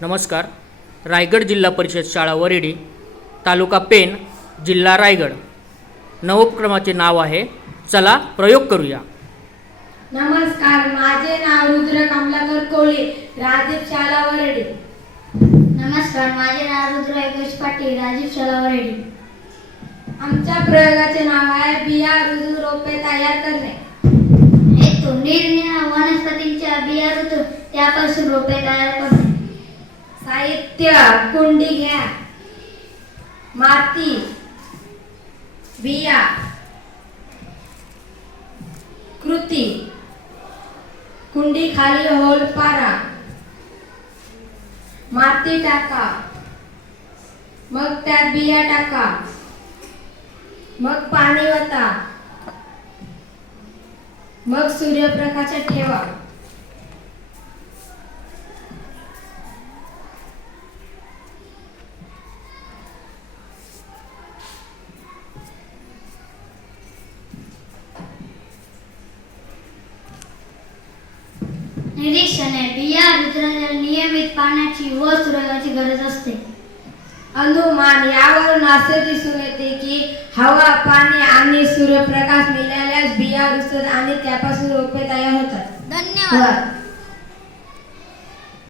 नमस्कार. रायगड जिल्हा परिषद शाळा वरेडी तालुका पेन जिल्हा रायगड. नवोपक्रमाचे नाव आहे चला प्रयोग करूया. नमस्कार माझे नाव रुद्र कमलाकर कोळी राजीव शाला वरडी. नमस्कार माझे नाव रुद्र योगेश पाटील राजीव शाळा वरेडी. आमच्या प्रयोगाचे नाव आहे बिया रुजू रोपे तयार करणे. हेतू निरनिळ्या वनस्पतींच्या बिया ऋतू त्यापासून रोपे तयार करणे. साहित्य कुंडी घ्या. माती बिया. कृती. कुंडी खाली होल पारा. माती टाका. मग त्यात बिया टाका. मग पाणी वता. मग सूर्यप्रकाशात ठेवा. निरीक्षणे बिया रुजण्याला नियमित पाण्याची व सूर्याची गरज असते. अनुमान यावरून असे दिसून येते की हवा पाणी आणि सूर्यप्रकाश मिळाल्यास बिया रुजतात आणि त्यापासून रोपे तयार होतात. धन्यवाद.